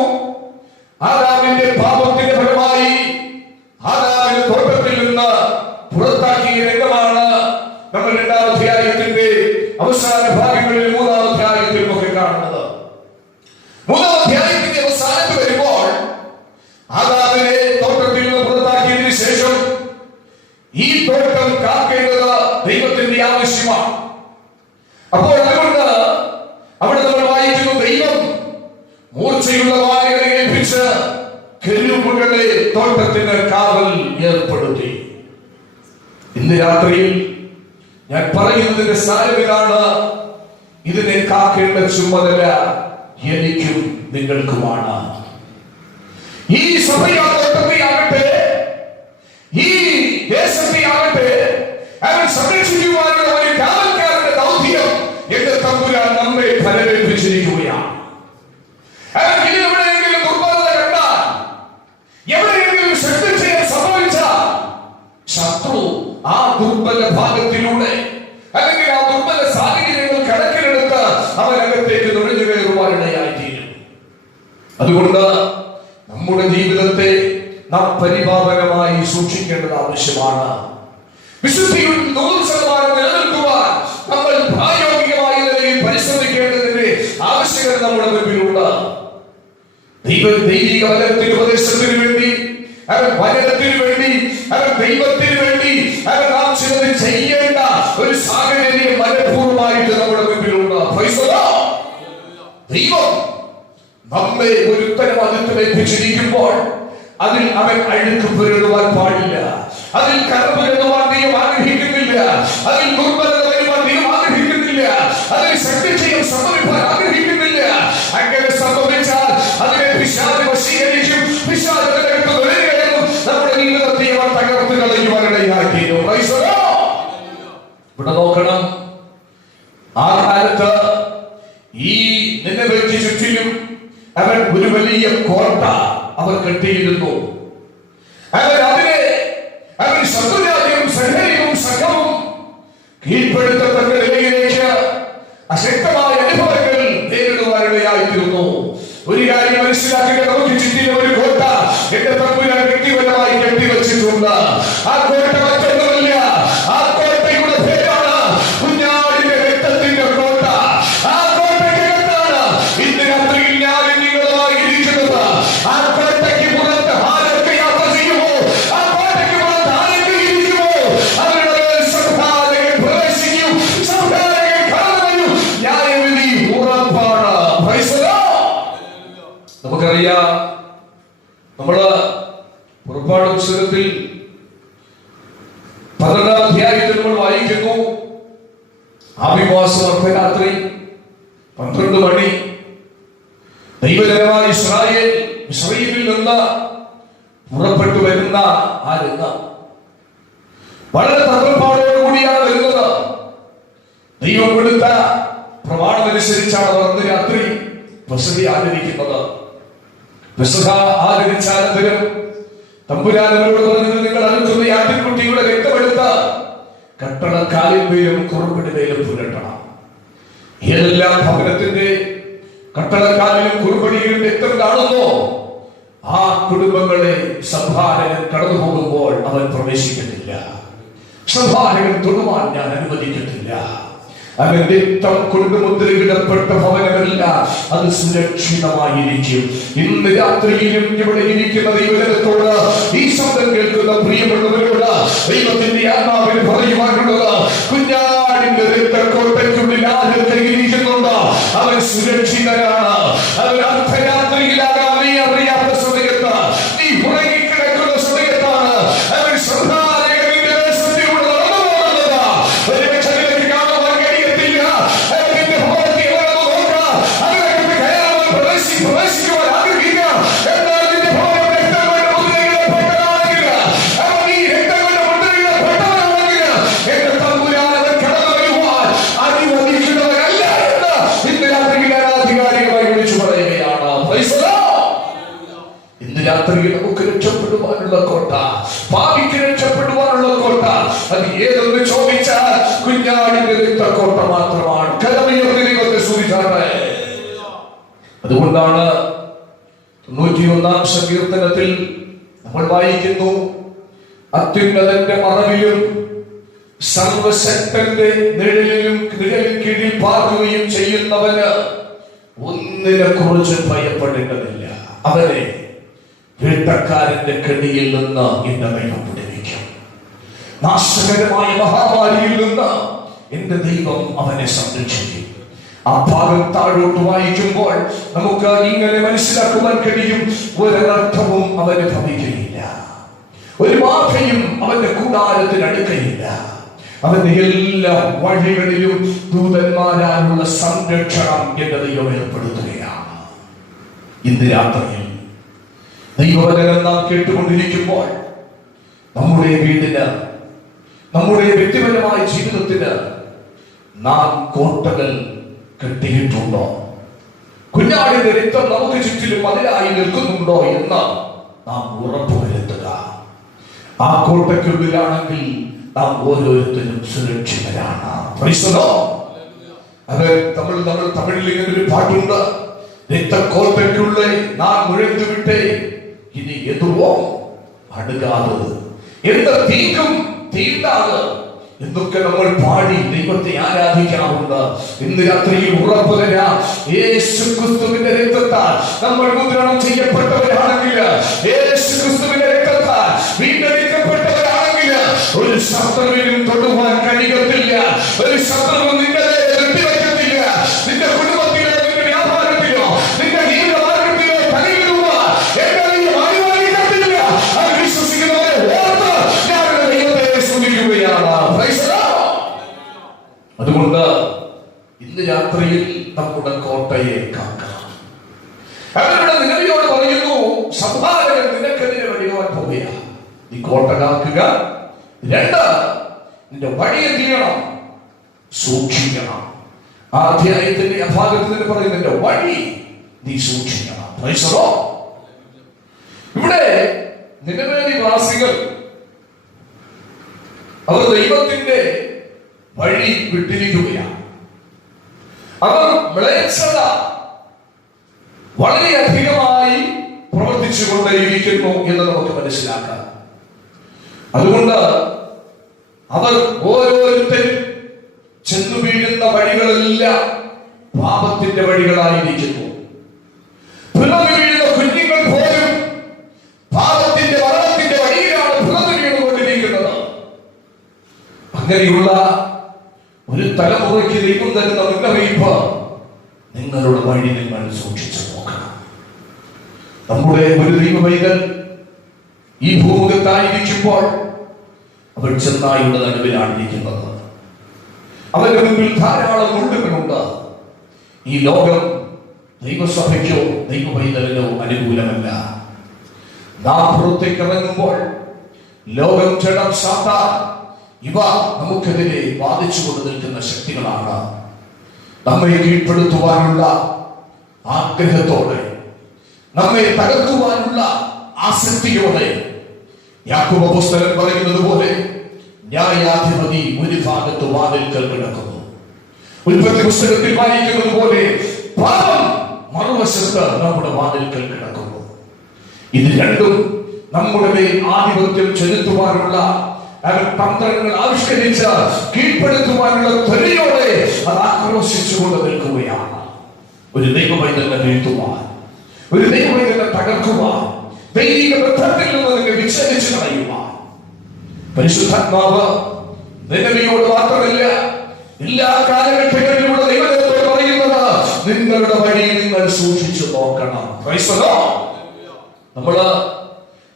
ആദാമിന്റെ പാപത്തിന്റെ ഫലമായി ആദാമിനെ തോട്ടത്തിൽ നിന്ന് പുറത്താക്കിയ രംഗമാണ് നമ്മൾ 2-ാം അധ്യായത്തിന്റെ അവസാന ഭാഗങ്ങളിൽ 3-ാം അധ്യായത്തിൽ ഒക്കെ കാണുന്നത്. 3-ാം അധ്യായത്തിന്റെ അവസാനത്ത് വരുമ്പോൾ ആദാമിനെ തോട്ടത്തിൽ നിന്ന് പുറത്താക്കിയതിനു ശേഷം ഈ തോട്ടം കാക്കേണ്ടത് ദൈവത്തിന്റെ ആവശ്യമാണ്. അപ്പോൾ അതുകൊണ്ട് അവിടെ നമ്മൾ വായിക്കുന്നു, ദൈവം മൂർച്ചയുള്ള വാളുകളെ ഏൽപ്പിച്ച് കെരൂബുകളെ തോട്ടത്തിന് കാവൽ ഏർപ്പെടുത്തി. ഇന്ന് രാത്രിയിൽ ഞാൻ പറയുന്നതിന്റെ സാരമിതാണ്, ഇതിനെ കാക്കേണ്ട ചുമതല എനിക്കും നിങ്ങൾക്കുമാണ്. ഈ സഭയാകട്ടെ, ഈ ദേശത്തെയാകട്ടെ, അവൻ സംരക്ഷിക്കുവാനുള്ള ഒരു കാവൽക്കാരന്റെ ദൗത്യം എന്റെ തമ്പുരാൻ നമ്മെ ഫലമേൽപ്പിച്ചിരിക്കുകയാണ്. അവൻ ഇതിലെവിടെയെങ്കിലും ദുർബലത കണ്ടാൽ, എവിടെയെങ്കിലും ശക്തിക്ഷയം സംഭവിച്ചാൽ, ശത്രു ആ ദുർബല ഭാഗത്തിലൂടെ അല്ലെങ്കിൽ ആ ദുർബല സാഹചര്യങ്ങൾ കണക്കിലെടുത്ത് അവനകത്തേക്ക് നുഴഞ്ഞു കയറുവാനിടയായിത്തീരും. അതുകൊണ്ട് നമ്മുടെ ജീവിതത്തെ നാം പരിപാലനമായി സൂക്ഷിക്കേണ്ടത് ആവശ്യമാണ്. വിശുദ്ധിയിൽ 100% നിലനിൽക്കുവാൻ നമ്മൾ പ്രായോഗികമായ നിലയിൽ പരിശ്രമിക്കേണ്ടതിന്റെ ആവശ്യകത നമ്മുടെ മുൻപിലുണ്ട്. ദൈവിക വചനത്തിന്റെ ഉപദേശത്തിന് വേണ്ടി, അവൻ വചനത്തിന് വേണ്ടി, അവൻ ദൈവത്തിന് വേണ്ടി അവൻ നാം ചിലത് ചെയ്യേണ്ട ഒരു സാഹചര്യം മനഃപൂർവ്വമായിട്ട് നമ്മുടെ മുൻപിലുണ്ട്. ദൈവം നമ്മെ ഒരു ഉത്തരവാദിത്വം ഏൽപ്പിച്ചിരിക്കുമ്പോൾ അതിൽ അവൻ അഴുക്ക് പുരളുവാൻ പാടില്ല, അതിൽ കറ പുരളുവാൻ ദൈവം ആഗ്രഹിക്കുന്നില്ല, അതിൽ ദുർബലത വരുവാൻ ദൈവം ആഗ്രഹിക്കുന്നില്ല, അതിൽ ശക്തിക്ഷയം സംഭവിക്കാൻ ആഗ്രഹിക്കുന്നില്ല. അങ്ങനെ സംഭവിച്ചാൽ അതിനെ പിശാച് വശീകരിക്കും, പിശാച് അതിനകത്ത് വരികയും നമ്മുടെ ജീവിതത്തെ അവൻ തകർത്ത് കളയുവാനിടയാക്കിയിരുന്നു. ഇവിടെ നോക്കണം, ആ കാലത്ത് ഈ നിന്നെവെച്ച് ചുറ്റിലും അവൻ ഒരു വലിയ കോട്ട അവർ കെട്ടിയിരുന്നു. അവൻ ശത്രുരാജ്യവും സൈന്യവും സംഘവും കീഴ്പ്പെടുത്തത്തക്ക നിലയിലേക്ക് അശക്തമായ അനുഭവങ്ങൾ നേരിടുവാനിടയായിത്തീരുന്നു. ഒരു കാര്യം മനസ്സിലാക്കുക, നമുക്ക് ചുറ്റിലും ഒരു കോട്ട എന്റെ തമ്പുരാൻ വ്യക്തിപരമായി കെട്ടിവെച്ചിട്ടുണ്ട്. ആ കോട്ട മറ്റൊന്നുമല്ല, ആ കോട്ടയുടെ പേരാണ് കുഞ്ഞാടിന്റെ രക്തത്തിന്റെ കോട്ട. ആ കോട്ടയ്ക്കകത്താണ് ഇന്ന് രാത്രിയിൽ ഞാൻ നിങ്ങളുമായി ഇരിക്കുന്നത്. ആ കോട്ടയ്ക്ക് പുറത്ത് ആരൊക്കെ യാത്ര ചെയ്യുമോ, ആ കോട്ടയ്ക്ക് പുറത്ത് ആരൊക്കെ ഇരിക്കുമോ, അവരുടെ സംഹാരകൻ പ്രവേശിക്കും, സംഹാരകൻ കടന്നു വരും, ന്യായവിധി ഉറപ്പാണ്. നമുക്കറിയാം, നമ്മള് പുറപ്പാട് പുസ്തകത്തിൽ 12-ാം അധ്യായത്തിൽ നമ്മൾ വായിക്കുന്നു, ആദിവാസം അർദ്ധരാത്രി 12 മണി ദൈവജനമായ ഇസ്രായേലിൽ നിന്ന് പുറപ്പെട്ടു വരുന്ന ആ രംഗം വളരെ തന്ത്രപ്പാടോടുകൂടിയാണ് വരുന്നത്. ദൈവം കൊടുത്ത പ്രമാണമനുസരിച്ചാണ് അവർ അന്ന് രാത്രി പെസഹ ആചരിക്കുന്നത്. പെസഹ ആചരിച്ചാനന്തരം തമ്പുരാൻ അവരോട് പറഞ്ഞത്, നിങ്ങൾ അറുക്കുന്ന ആട്ടിൻകുട്ടിയുടെ രക്തമെടുത്ത് കട്ടളക്കാലിന്മേലും കുറുമ്പടിമേലും പുരട്ടണം. ഏതെല്ലാം ഭവനത്തിന്റെ കട്ടളക്കാലിലും കുറുമ്പടിയിലും രക്തം കാണുന്നോ, ആ കുടുംബങ്ങളെ സംഹാരകൻ കടന്നു പോകുമ്പോൾ അവൻ പ്രവേശിക്കുന്നില്ല, സംഹാരകൻ തൊടുവാൻ ഞാൻ അനുവദിക്കുന്നില്ല. അവൻ രക്തം കൊണ്ട് മുദ്രയിടപ്പെട്ട ഭവനമല്ല, അത് സുരക്ഷിതമായിരിക്കും. ഇന്ന് രാത്രിയിലും ഇവിടെ ഇരിക്കുന്ന ദൈവജനത്തോട്, ഈ ശബ്ദം കേൾക്കുന്ന പ്രിയമുള്ളവരോട് ദൈവത്തിന്റെ ആത്മാവിന് പറയുവാനുള്ളത്, കുഞ്ഞാടിന്റെ രക്തക്കോട്ടയ്ക്കുള്ളിൽ ആരൊക്കെ ഇരിക്കുന്നുണ്ട്, അവൻ സുരക്ഷിതനാണ്. അവൻ അർദ്ധരാത്രിയിലാകാം, നീ അറിയാത്ത സമയത്ത്, നീ ഉറങ്ങിക്കിടക്കുന്ന സമയത്താണ് അവൻ സംഹാരകന്റെ ഇന്ന് രാത്രി നമുക്ക് രക്ഷപ്പെടുവാനുള്ള കോട്ട, പാപിക്ക് രക്ഷപ്പെടുവാനുള്ള കോട്ട, അത് ഏതെന്ന് ചോദിച്ചാൽ കുഞ്ഞാടിന്റെ രക്തക്കോട്ട മാത്രമാണ്. കരമയുയർത്തി സൂചിച്ചാണ്. അതുകൊണ്ടാണ് 91-ാം സങ്കീർത്തനത്തിൽ നമ്മൾ വായിക്കുന്നു, അത്യുന്നതന്റെ മറവിലും സർവശക്തന്റെ നിഴലിലും കീഴിൽ പാർക്കുകയും ചെയ്യുന്നവന് ഒന്നിനെ കുറിച്ച് ഭയപ്പെടേണ്ടതില്ല. അവനെ വേട്ടക്കാരന്റെ കെണിയിൽ നിന്ന് എന്റെ ദൈവം വിടുവിക്കും. നാശകരമായ മഹാമാരിയിൽ നിന്ന് എന്റെ ദൈവം അവനെ സംരക്ഷിക്കും. ആ ഭാഗം താഴോട്ട് വായിക്കുമ്പോൾ നമുക്ക് ഇങ്ങനെ മനസ്സിലാക്കുവാൻ കഴിയും, ഒരർത്ഥവും അവന് ഭവിക്കുകയില്ല, ഒരു ബാധയും അവന്റെ കൂടാരത്തിന് അടുക്കയില്ല. അവന്റെ എല്ലാ വഴികളിലും ദൂതന്മാരാലുള്ള സംരക്ഷണം എന്റെ ദൈവം ഏർപ്പെടുത്തുകയാണ്. ഇന്ന് രാത്രിയിൽ ദൈവവചനം നാം കേട്ടുകൊണ്ടിരിക്കുമ്പോൾ നമ്മുടെ വീടിന്, നമ്മുടെ വ്യക്തിപരമായ ജീവിതത്തിന് നാം കോട്ടകൾ കെട്ടിയിട്ടുണ്ടോ? കുഞ്ഞാടിന്റെ രക്തം നമുക്ക് ചുറ്റിലും മതിലായി നിൽക്കുന്നുണ്ടോ എന്ന് നാം ഉറപ്പുവരുത്തുക. ആ കോട്ടയ്ക്കുള്ളിലാണെങ്കിൽ നാം ഓരോരുത്തരും സുരക്ഷിതരാണ്. അത് തമിഴിൽ ഇങ്ങനെ ഒരു പാട്ടുണ്ട്, രക്തക്കോട്ടയ്ക്കുള്ളിൽ നാം മുഴങ്ങു വിട്ടേ ഇനി എതുവോ അടുകാതെ എന്ത് തീക്കും തീണ്ടാത് എന്നൊക്കെ നമ്മൾ പാടി ദൈവത്തെ ആരാധിക്കാറുണ്ട്. ഇന്ന് രാത്രിയിൽ ഉറപ്പു തരാം, യേശു ക്രിസ്തുവിന്റെ രക്തത്താൽ നമ്മൾ മുദ്രണം ചെയ്യപ്പെട്ടവരാണെങ്കിൽ, യേശു ക്രിസ്തുവിന്റെ രക്തത്താൽ വീണ്ടെടുക്കപ്പെട്ടവരാണെങ്കിൽ ഒരു ശത്രുവിനും തൊടുവാൻ കഴിയത്തില്ല. ഒരു ശത്രുവും നിന്റെ വെട്ടിവെക്കത്തില്ല. നിന്റെ കുടുംബത്തിലോ, നിന്റെ വ്യാപാരത്തിലോ, നിന്റെ ജീവിത മാർഗത്തിലോ തലയിടുവാൻ അനുവദിക്കത്തില്ല. അത് വിശ്വസിക്കുന്നവരെ ഓർത്ത് ഞാൻ ദൈവത്തെ സ്തുതിക്കുകയാണ്. അതുകൊണ്ട് ഇന്ന് രാത്രിയിൽ നമ്മുടെ കോട്ടയെ കാക്കണം. അവരുടെ നിലവിയോട് പറയുന്നു, സംഹാരകൻ നിനക്കെതിരെ വരുവാൻ പോവുകയാണ്, നീ കോട്ട കാക്കുക. 2, നിന്റെ വഴിയെ തീരണം, സൂക്ഷിക്കണം. ആ അധ്യായത്തിന്റെ അഭാഗത്തിൽ പറയുന്ന നിന്റെ വഴി നീ സൂക്ഷിക്കണം. ഇവിടെ നിരവധിവാസികൾ അവർ ദൈവത്തിന്റെ വഴി വിട്ടിരിക്കുകയാണ്. അവർ മ്ലേച്ഛത വളരെയധികമായി പ്രവർത്തിച്ചു കൊണ്ടേയിരിക്കുന്നു എന്ന് നമുക്ക് മനസ്സിലാക്കാം. അതുകൊണ്ട് അവർ ഓരോരുത്തരും ചെന്നു വീഴുന്ന വഴികളെല്ലാം പാപത്തിന്റെ വഴികളായിരിക്കുന്നു. പിറന്നു വീഴുന്ന കുഞ്ഞുങ്ങൾ പോലും പാപത്തിന്റെ മരണത്തിന്റെ വഴിയിലാണ് പിറന്നു വീണുകൊണ്ടിരിക്കുന്നത്. അങ്ങനെയുള്ള ഒരു തലമുറയ്ക്ക് ദൈവം തരുന്ന മുന്നറിയിപ്പ്, നിങ്ങളുടെ വഴി നിങ്ങൾ സൂക്ഷിച്ചു നോക്കണം. നമ്മുടെ ഒരു ദൈവവൈതൽ ഈ ഭൂമുഖത്തായിരിക്കുമ്പോൾ അവൾ ചെന്നായുടെ നടുവിലാണ് ഇരിക്കുന്നത്. അവന്റെ മുമ്പിൽ ധാരാളം മുള്ളുകളുണ്ട്. ഈ ലോകം ദൈവസഭയ്ക്കോ ദൈവവൈതലിനോ അനുകൂലമല്ല. നാം പുറത്തേക്ക് ഇറങ്ങുമ്പോൾ ലോകം, ജഡം, സാത്താൻ ഇവ നമുക്കെതിരെ ബാധിച്ചുകൊണ്ട് നിൽക്കുന്ന ശക്തികളാണ്. നമ്മെ കീഴ്പ്പെടുത്തുവാനുള്ള ആഗ്രഹത്തോടെ, നമ്മെ തകർക്കുവാനുള്ള ആസക്തിയോടെ, യാക്കോബ് അപ്പോസ്തലൻ പറയുന്നത് പോലെ ന്യായാധിപതി ഒരു ഭാഗത്ത് വാതിൽക്കൽ കിടക്കുന്നു. ഉൽപ്പത്തി പുസ്തകത്തിൽ വായിക്കുന്നത് പോലെ പാപം മറുവശത്ത് നമ്മുടെ വാതിൽക്കൽ കിടക്കുന്നു. ഇത് രണ്ടും നമ്മുടെ മേൽ ആധിപത്യം ചെലുത്തുവാനുള്ള തന്ത്രങ്ങൾ ആവിഷ്കരിച്ച് കീഴ്പ്പെടുത്തുവാനുള്ള ത്വരയോടെ അത് ആക്രോശിച്ചുകൊണ്ട് നിൽക്കുകയാണ്. ഒരു ദൈവവൈതലിനെ വീഴ്ത്തുവാൻ, ഒരു ദൈവവൈതലിനെ തകർക്കുവാൻ, ദൈവിക ബന്ധത്തിൽ നിന്ന് നിങ്ങൾ വിച്ഛേദിച്ചു കളയുവാൻ പരിശുദ്ധാത്മാവ് നിലവിയോട് മാത്രമല്ല എല്ലാ കാലഘട്ടങ്ങളിലുള്ള ദൈവത്തോട് പറയുന്നത്, നിങ്ങളുടെ വഴി നിങ്ങൾ സൂക്ഷിച്ചു നോക്കണം. നമ്മള്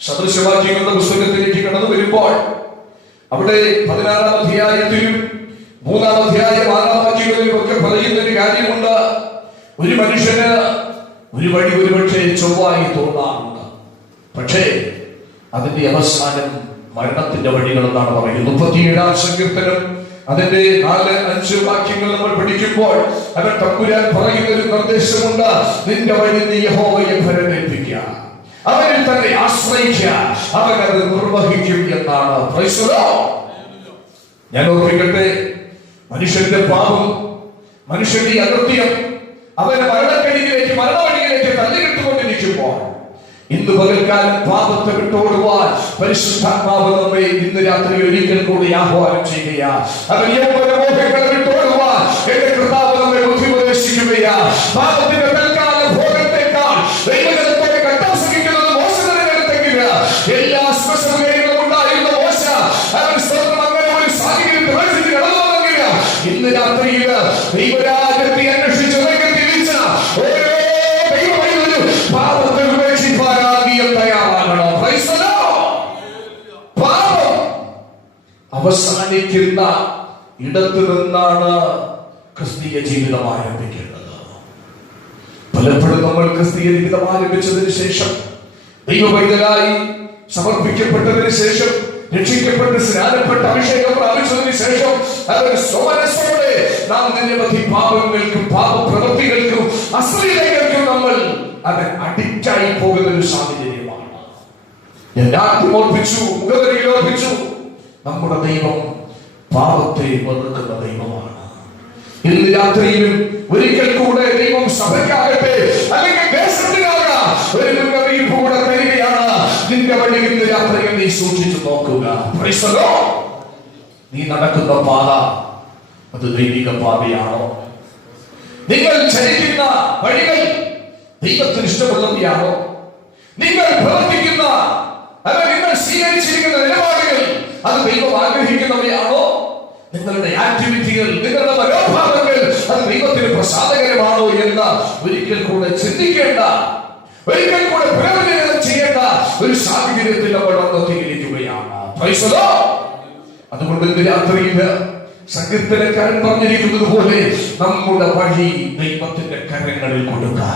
സദൃശവാക്യങ്ങളുടെ പുസ്തകത്തിലേക്ക് കടന്നു വരുമ്പോൾ അവിടെ 16-ാം അധ്യായത്തിലും 3-ാം അധ്യായം 6-ാം വാക്യങ്ങളിലും ഒക്കെ പറയുന്ന ഒരു കാര്യമുണ്ട്. ഒരു മനുഷ്യന് ഒരു വഴി ഒരുപക്ഷെ ചൊവ്വായി തോന്നാറുണ്ട്, പക്ഷേ അതിന്റെ അവസാനം മരണത്തിന്റെ വഴികൾ എന്നാണ് പറയുന്നത്. 37-ാം സങ്കീർത്തനം അതിന്റെ 4-5 വാക്യങ്ങൾ നമ്മൾ പഠിക്കുമ്പോൾ അവൻ തമ്പുരാൻ പറയുന്ന ഒരു നിർദ്ദേശമുണ്ട്, നിന്റെ വഴി നീ യഹോവയെ ഭരമേൽപ്പിക്കുക, അവനിൽ തന്നെ ആശ്രയിക്കാൻ അവൻ അത് നിർവഹിക്കും എന്നാണ്. Price the Lord. ഞാൻ ഓർമ്മിക്കട്ടെ, മനുഷ്യന്റെ പാപം, മനുഷ്യന്റെ അകൃത്യം അവനെ മരണവഴിയിലേക്ക് തള്ളിവിട്ടുകൊണ്ടിരിക്കുമ്പോൾ ഇന്ന് പകൽക്കാലം പാപത്തെ വിട്ടോടുവാൻ പരിശുദ്ധാത്മാവ് നമ്മെ ഇന്ന് രാത്രി ഒരിക്കൽ കൂടി ആഹ്വാനം ചെയ്യുക. അവൻ യൗവനമോഹങ്ങളെ വിട്ടോടുവാൻ എന്റെ കർത്താവ് നമ്മെ ബുദ്ധിമുപദേശിക്കുകയാ. പാപത്തിന്റെ തൽക്കാല ഭോഗത്തെക്കാൾ ദൈവജനത്തോടെ കട്ടം സഹിക്കുന്നത് മോശമെങ്കിൽ എല്ലാ സ്പർശങ്ങളും ഉണ്ടായിരുന്ന മോശ അവൻ സ്വന്തം അങ്ങനെ ഒരു സാഹചര്യത്തിൽ കടന്നുവെങ്കിൽ ഇന്ന് രാത്രിയിൽ ദൈവരാജ്യത്തെ അന്വേഷിച്ച് ഓരോ ദൈവമൈതലും പാപത്തെ ഉപേക്ഷിപ്പാനാകിയും തയ്യാറാകണം. Price the Lord. പാപം അവസാനിക്കുന്ന ഇടത്തു നിന്നാണ് ക്രിസ്തീയ ജീവിതം ആരംഭിക്കേണ്ടത്. പലപ്പോഴും നമ്മൾ ക്രിസ്തീയ ജീവിതം ആരംഭിച്ചതിന് ശേഷം, ദൈവമൈതലായി സമർപ്പിക്കപ്പെട്ടതിന് ശേഷം, രക്ഷിക്കപ്പെട്ട് സ്നാനപ്പെട്ട അഭിഷേകം പ്രാപിച്ചതിന് ശേഷം അവരുടെ സ്വമനസ്സോടെ നാം നിരവധി പാപങ്ങൾക്കും പാപപ്രവൃത്തികൾക്കും അശ്ലീലങ്ങൾക്കും നമ്മൾ അവൻ അഡിക്റ്റായി പോകുന്ന ഒരു സാഹചര്യമാണ്. ഞാൻ ആദ്യം ഓർപ്പിച്ചു, മുഖവരിയിൽ ഓർപ്പിച്ചു, നമ്മുടെ ദൈവം പാപത്തെ വെറുക്കുന്ന ദൈവമാണ്. ഇന്ന് രാത്രിയിലും ഒരിക്കൽ കൂടെ ദൈവം സഭയ്ക്കാകട്ടെ അല്ലെങ്കിൽ ദേശത്തിനാകാം ഒരു മുന്നറിയിപ്പ് കൂടെ തരികയാണ്. നിന്റെ വഴി ഇന്ന് രാത്രിയിൽ നീ സൂക്ഷിച്ചു നോക്കുക. Price the Lord. നീ നടക്കുന്ന പാത അത് ദൈവിക പാതയാണോ? നിങ്ങൾ ചരിക്കുന്ന വഴികൾ ദൈവത്തിന് ഇഷ്ടമുള്ളവയാണോ? നിങ്ങൾ പ്രവർത്തിക്കുന്ന നിങ്ങൾ സ്വീകരിച്ചിരിക്കുന്ന നിലപാടുകൾ അത് ദൈവം ആഗ്രഹിക്കുന്നവയാണോ? നിങ്ങളുടെ ആക്ടിവിറ്റികൾ, നിങ്ങളുടെ മനോഭാവങ്ങൾ അത് ദൈവത്തിന് പ്രസാദകരമാണോ എന്ന് ഒരിക്കൽ കൂടെ ചിന്തിക്കേണ്ട, ഒരിക്കൽ കൂടെ പുനർവിചിന്തനം ചെയ്യേണ്ട ഒരു സാഹചര്യത്തിൽ നമ്മൾ വന്നെത്തിയിരിക്കുകയാണ്. Price the Lord. അതുകൊണ്ട് ഇന്ന് രാത്രിയിൽ സങ്കീർത്തനക്കാരൻ പറഞ്ഞിരിക്കുന്നത് പോലെ നമ്മുടെ വഴി ദൈവത്തിന്റെ കരങ്ങളിൽ കൊടുക്കുക,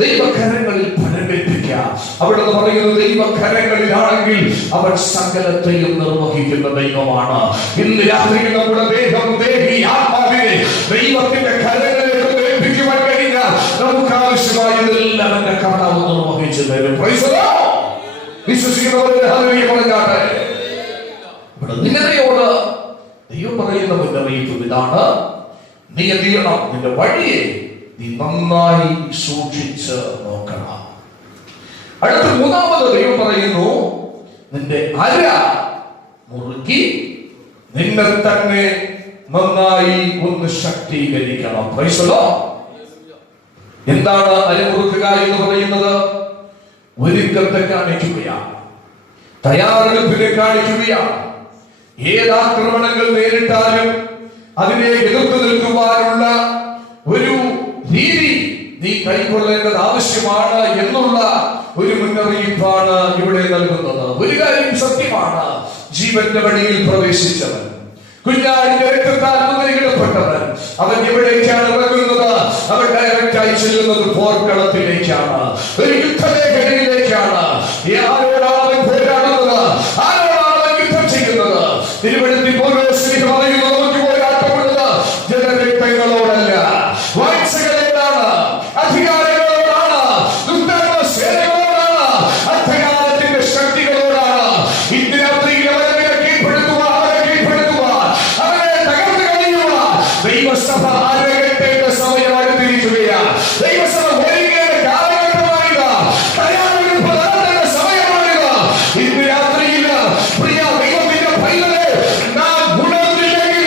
ദൈവകരങ്ങളിൽ ഫലമേൽപ്പിക്കുക. അവിടെ പറയുന്നത് ദൈവകരങ്ങളിലാണെങ്കിൽ അവൻ സകലത്തെയും നിർവഹിക്കുന്ന ദൈവമാണ്. ഇന്ന് രാത്രി നമ്മുടെ ദേഹം, ദേഹി, ആത്മാവിനെ ദൈവത്തിന്റെ കരങ്ങളിലേക്ക് ഏൽപ്പിക്കുവാൻ കഴിഞ്ഞാൽ നമുക്ക് ആവശ്യമായതെല്ലാം എന്റെ കർത്താവ് നിർവഹിച്ചു തരും. Praise the lord. വിശ്വസിക്കുന്നവരുടെ ഹല്ലേലൂയ പറഞ്ഞാട്ടെ. ഇവിടെ നിങ്ങളോട് ദൈവം പറയുന്ന മുന്നറിയിപ്പ് ഇതാണ്: നീ എന്ത് ചെയ്യണം? നിന്റെ വഴിയെ നീ നന്നായി സൂക്ഷിച്ച് നോക്കണം. അടുത്ത മൂന്നാമത് ദൈവം പറയുന്നു, നിന്റെ അര മുറുക്കി നിന്നെ തന്നെ നന്നായി ഒന്ന് ശക്തീകരിക്കണം. Price the Lord. എന്താണ് അരമുറുക്കുക എന്ന് പറയുന്നത്? ഒരുക്കത്തെ കാണിക്കുകയാണ്, തയ്യാറെടുപ്പിനെ കാണിക്കുകയാണ്. ഏതാക്രമണങ്ങൾ നേരിട്ടാലും അതിനെ എതിർത്ത് നിൽക്കുവാനുള്ള ഒരു രീതി നീ കൈക്കൊള്ളേണ്ടത് ആവശ്യമാണ് എന്നുള്ള ഒരു മുന്നറിയിപ്പാണ് ഇവിടെ നൽകുന്നത്. ഒരു കാര്യം സത്യമാണ്, ജീവന്റെ വഴിയിൽ പ്രവേശിച്ചവൻ, കുഞ്ഞാടിന്റെ രക്തത്താൽ മുദ്രയിടപ്പെട്ടവൻ, അവൻ എവിടേക്കാണ് ഇറങ്ങുന്നത്? അവൻ ഡയറക്റ്റായി ചെല്ലുന്നത് പോർക്കളത്തിലേക്കാണ്, ഒരു യുദ്ധമേഖലയിലേക്കാണ്. ആരോടാണ് അവൻ പോരാടുന്നത്? ആരോടാണ് അവൻ യുദ്ധം ചെയ്യുന്നത്? തിരുവഴുത്തിൽ പൗലോസ് പറയുന്നു, നമുക്ക് പോരാട്ടമുള്ളത് ജനരക്തങ്ങളോടല്ല, വാഴ്ചകളോടാണ്, അധികാരങ്ങളോടാണ്, ദുർദ്ധർമ്മ സേനകളോടാണ്, അധികാരത്തിന്റെ ശക്തികളോടാണ്. ഇന്ന് രാത്രിയിൽ അവനെ കീഴ്പ്പെടുത്തുവാൻ, അവനെ തകർത്ത് കളയുവാൻ ദൈവസഭ ആരംഭിക്കേണ്ട സമയം അടുത്തിരിക്കുകയാണ്. ദൈവസഭ ഒരുങ്ങേണ്ട കാലഘട്ടമാണിത്, തയ്യാറെടുപ്പ് നടത്തേണ്ട സമയമാണിത്. ഇന്ന് രാത്രിയിൽ പ്രിയ ദൈവത്തിന്റെ പൈതലെ, നാം ഗുണത്തില്ലെങ്കിൽ,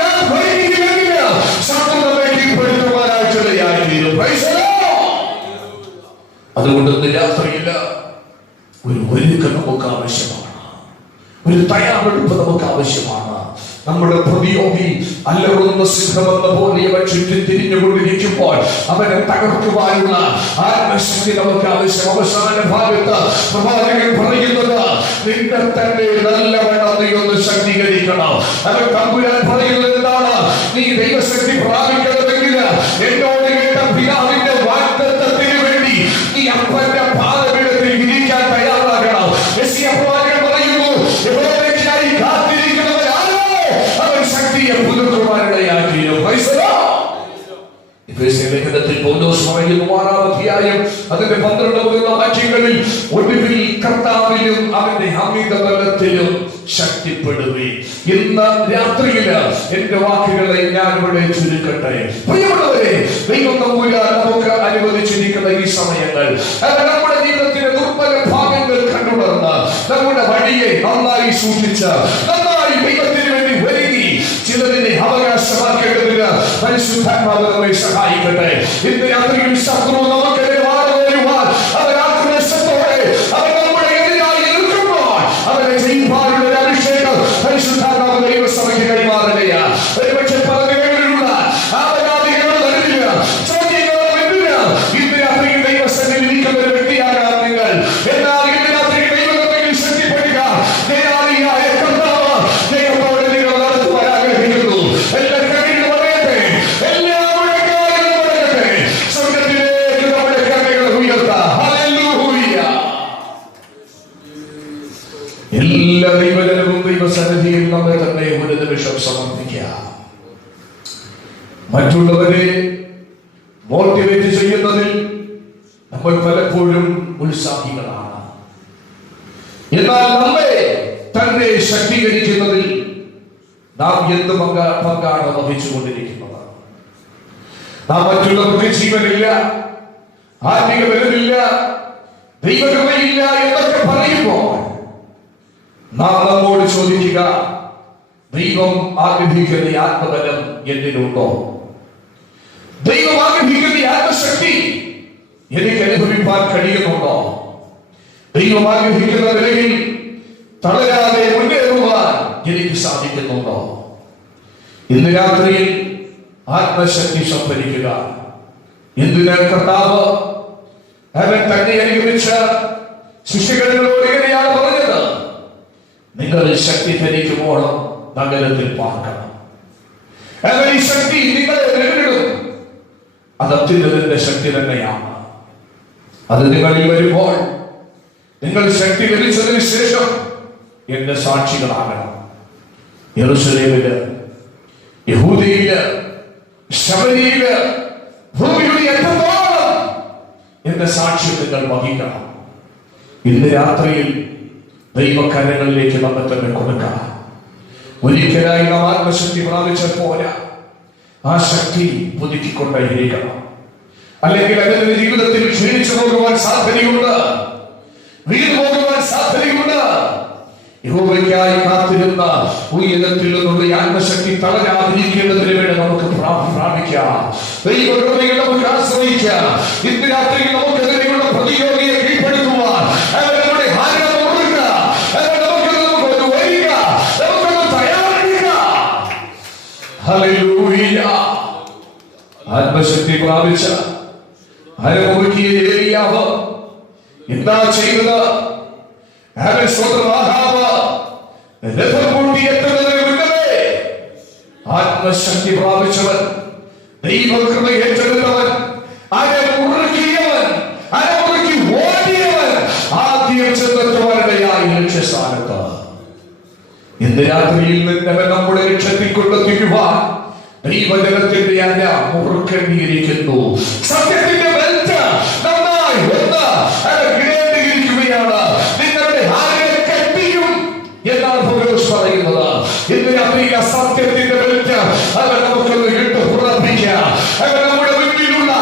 നാം ഒരുങ്ങിയില്ലെങ്കിൽ ശത്രു നമ്മെ കീഴ്പ്പെടുത്തുവാനായിട്ടുള്ളതായിത്തീരും. Price the Lord. അതുകൊണ്ട് ഇന്ന് രാത്രിയിൽ ഒരു ഒരുക്കം നമുക്ക് ആവശ്യമാണ്, ഒരു തയ്യാറെടുപ്പ് നമുക്ക് ആവശ്യമാണ്. നമ്മുടെ പ്രതിയോഗി അലറുന്ന സിംഹമെന്ന പോലെ അവൻ ചുറ്റും തിരിഞ്ഞുകൊണ്ടിരിക്കുമ്പോൾ അവനെ തകർക്കുവാനുള്ള ആത്മശക്തി നമുക്ക് ആവശ്യം. അവസാന ഭാഗത്ത് പ്രവാചകൻ പറയുന്നത്, നിന്നെ തന്നെ നല്ലവണ്ണം നീ ഒന്ന് ശക്തീകരിക്കണം. അവൻ തമ്പുരാൻ പറയുന്നത് എന്താണ്? നീ ദൈവശക്തി പ്രാപിക്കണമെങ്കിൽ എന്നോട് കേട്ട പിതാവിന്റെ വാഗ്ദത്തത്തിന് വേണ്ടി നീ അപ്പന്റെ പാദപീഠത്തിൽ ഇരിക്കാൻ തയ്യാറാകണം. പ്രവാചകൻ പറയുന്നു, യഹോവയ്ക്കായി കാത്തിരിക്കുന്നവരാരോ അവൻ ശക്തിയെ പുതുക്കുവാനിടയാക്കിയോ. ലേഖനത്തിൽ പൗലോസ് പറയുന്നു 6-ാം അധ്യായം അതിന്റെ 12 മുതലുള്ള വാക്യങ്ങളിൽ, ഒടുവിൽ കർത്താവിലും അവന്റെ അമിത ബലത്തിലും ശക്തിപ്പെടുവീൻ. ഇന്ന് രാത്രിയില് എന്റെ വാക്കുകളെ ഞാൻ ഇവിടെ ചുരുക്കട്ടെ. പ്രിയമുള്ളവരെ, ദൈവം നമുക്ക് അനുവദിച്ചിരിക്കുന്ന ഈ സമയങ്ങൾ നമ്മുടെ ജീവിതത്തിലെ ദുർബല ഭാഗങ്ങൾ കണ്ടുണർന്ന് നമ്മുടെ വഴിയെ നന്നായി സൂക്ഷിച്ച് നന്നായി ദൈവത്തിന് വേണ്ടി ഒരുങ്ങി ചിലതിനെ അവകാശമാക്കേണ്ടതിന് പരിശുദ്ധാത്മാവ് നമ്മെ സഹായിക്കട്ടെ. ഇന്ന് രാത്രിയിൽ ശത്രു നമുക്കെതിരെ വാഴുവാൻ അവർ ആക്രോശത്തോടെ അവർ നമ്മുടെ എതിരായി നിൽക്കുമ്പോൾ അവരെ ചെയ്യുവാനുള്ള അഭിഷേകം പരിശുദ്ധാത്മാവ് ദൈവസഭയ്ക്ക് കൈമാറുകയാണ്. ഒരുപക്ഷെ പദവികളിലുള്ള ആപരാധികൾ വരുന്നില്ല, ചോദ്യങ്ങൾ വരുന്നില്ല. ഇന്ന് രാത്രിയിൽ ദൈവസഭയിൽ ഇരിക്കുന്ന ഒരു വ്യക്തിയാകാം നിങ്ങൾ. എന്നാൽ ഇന്ന് രാത്രി ദൈവത്തിൽ ശക്തിപ്പെടുക. ദയാളിയായ കർത്താവ് ദൈവത്തോടെ നിങ്ങൾ നടത്തുവാൻ ആഗ്രഹിക്കുന്നു. എല്ലാ കൈകളും പറയട്ടെ, എല്ലാവരുടെ കാര്യങ്ങളും പറയട്ടെ. സ്വർഗ്ഗത്തിലേക്ക് നമ്മുടെ കൈകൾ ഉയർത്താം. ഹല്ലേലൂയ. എല്ലാ ദൈവജനവും ദൈവസന്നിധിയിൽ നമ്മെ തന്നെ ഒരു നിമിഷം സമർപ്പിക്കാം. മറ്റുള്ളവരെ മോട്ടിവേറ്റ് ചെയ്യുന്നതിൽ നമ്മൾ പലപ്പോഴും ഉത്സാഹികളാണ്. എന്നാൽ നമ്മെ തന്നെ ശക്തീകരിക്കുന്നതിൽ നാം എന്ത് പങ്കാണ് വഹിച്ചുകൊണ്ടിരിക്കുന്നത്? നാം മറ്റുള്ളവർക്ക് ജീവനില്ല, ആത്മിക ബലമില്ല, ദൈവകൃപയില്ല എന്നൊക്കെ പറയുമ്പോൾ നാം നമ്മോട് ചോദിക്കുക, ദൈവം ആഗ്രഹിക്കുന്ന ആത്മബലം എന്നിലുണ്ടോ? ദൈവം ആഗ്രഹിക്കുന്ന ആത്മശക്തി എനിക്ക് അനുഭവിപ്പാൻ കഴിയുന്നുണ്ടോ? ദൈവം ആഗ്രഹിക്കുന്ന നിലയിൽ തളരാതെ മുന്നേറുവാൻ എനിക്ക് സാധിക്കുന്നുണ്ടോ? ഇന്ന് രാത്രിയിൽ ആത്മശക്തി സംഭരിക്കുക. എന്തിന്? കർത്താവ് അവൻ തന്നെ അനുഗമിച്ച ശിഷ്യഗണങ്ങളോട് ഇങ്ങനെയാണ് പറഞ്ഞത്, നിങ്ങൾ ശക്തി ധരിക്കുമ്പോഴും നഗരത്തിൽ പാർക്കണം. അവൻ ഈ ശക്തി നിങ്ങളെ നേരിടും. അത് അത്യുന്നതന്റെ ശക്തി തന്നെയാണ്. അത് നിങ്ങളിൽ വരുമ്പോൾ നിങ്ങൾ ശക്തി ലഭിച്ചതിന് ശേഷം എന്റെ സാക്ഷികളാകണം. യെരൂശലേമില്, യഹൂദയില്, ശമരിയില്, ഭൂമിയുടെ എത്രത്തോളം എന്റെ സാക്ഷ്യം നിങ്ങൾ വഹിക്കണം. ഇന്ന് രാത്രിയിൽ ദൈവകരങ്ങളിലേക്ക് നമ്മെ തന്നെ കൊടുക്കാം. ഒരിക്കലായി നാം ആത്മശക്തി പ്രാപിച്ച പോരാ, ആ ശക്തി പുതുക്കിക്കൊണ്ടേയിരിക്കണം. അല്ലെങ്കിൽ അതിന്റെ ജീവിതത്തിൽ ക്ഷീണിച്ചു പോകുവാൻ സാധ്യതയുണ്ട്, വീണു പോകുവാൻ സാധ്യതയുണ്ട്. യഹോവയ്ക്കായി കാത്തിരുന്ന ഉയരത്തിൽ നിന്നുള്ള ആത്മശക്തി തളരാതിരിക്കേണ്ടതിന് വേണ്ടി നമുക്ക് പ്രാപിക്കാം. ദൈവകൃപയിൽ നമുക്ക് ആശ്രയിക്കാം. ഇന്ന് രാത്രി നമുക്കെതിരെയുള്ള പ്രതിയോഗിയെ കീഴ്പ്പെടുത്തുവാൻ അവരുടെ ഹാരം കൊടുക്കുക, നമുക്ക് വരിക, നമുക്കൊന്ന് തയ്യാറെടുക്കുക. ഹല്ലേലൂയ. ആത്മശക്തി പ്രാപിച്ച ഹരമുറുക്കിയ ഏലിയാവ് എന്താ ചെയ്തത്? ആത്മശക്തി പ്രാപിച്ചവൻ, ദൈവകൃപ ഏറ്റെടുത്തവൻ, അരമുറുക്കിയവൻ, അരമുറുക്കി ഓടിയവൻ ആദ്യം ചെന്നെത്തുവാനിടയായി ലക്ഷ്യസ്ഥാനത്ത്. ഇന്ന് രാത്രിയിൽ നിന്നവൻ നമ്മുടെ ലക്ഷ്യത്തിൽ കൊണ്ടെത്തിക്കുവാൻ ദൈവജനത്തിന്റെ അര മുറുക്കേണ്ടിയിരിക്കുന്നു. സത്യത്തിന്റെ ബെൽറ്റ് നന്നായി ഒന്ന് കിടേണ്ടിയിരിക്കുകയാണ്. നിങ്ങളുടെ ആരെ കെട്ടിയും എന്നാണ് പൗലോസ് പറയുന്നത്. ഇന്ന് രാത്രിയിൽ അസത്യത്തിന്റെ ബെൽറ്റ് അവൻ നമുക്കൊന്ന് ഇട്ട് ഉറപ്പിക്കാം. അവൻ നമ്മുടെ മുന്നിലുള്ള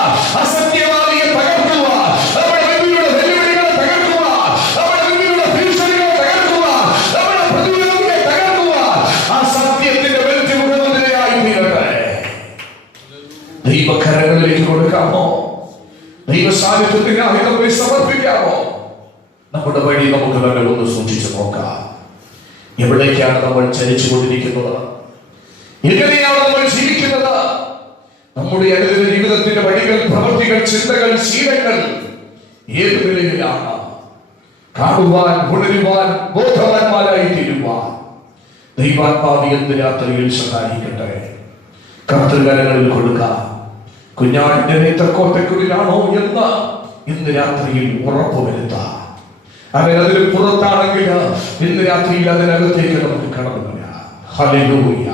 അസത്യവാദിയെ തകർക്കുവാൻ, നമ്മുടെ മുന്നിലുള്ള വെല്ലുവിളികളെ തകർക്കുവാൻ, നമ്മുടെ മുന്നിലുള്ള ഭീഷണികളെ തകർക്കുവാൻ, നമ്മുടെ പ്രതിരോധത്തെ തകർക്കുവാൻ ആ സത്യത്തിന്റെ ബെൽറ്റ് മുഖമുദ്രയായി തീരട്ടെ. ദൈവകരങ്ങളിലേക്ക് കൊടുക്കാമോ? ദൈവസാന്നിധ്യത്തിനായി നമ്മെ സമർപ്പിക്കാമോ? നമ്മുടെ വഴി നമുക്ക് തന്നെ ഒന്ന് സൂക്ഷിച്ചു നോക്കാം. എവിടേക്കാണ് നമ്മൾ ചലിച്ചുകൊണ്ടിരിക്കുന്നത്? എങ്ങനെയാണ് നമ്മൾ ജീവിക്കുന്നത്? നമ്മുടെ അനുദിന ജീവിതത്തിന്റെ വഴികൾ, പ്രവൃത്തികൾ, ചിന്തകൾ, ശീലങ്ങൾ ഏത് നിലയിലാണ്? കാണുവാൻ, ഉണരുവാൻ, ബോധവാന്മാരായി തീരുവാൻ ദൈവാത്മാവ് ഇന്ന് രാത്രിയിൽ സഹായിക്കട്ടെ. കർത്തൃകരങ്ങളിൽ കൊടുക്കാം. കുഞ്ഞാടിന്റെ നേത്രക്കോട്ടയ്ക്കുള്ളിലാണോ എന്ന് ഇന്ന് രാത്രിയിൽ ഉറപ്പുവരുത്താം. അവൻ അതിന് പുറത്താണെങ്കിൽ ഇന്ന് രാത്രിയിൽ അതിനകത്തേക്ക് നമുക്ക് കടന്നു വരാം. ഹല്ലേലൂയ.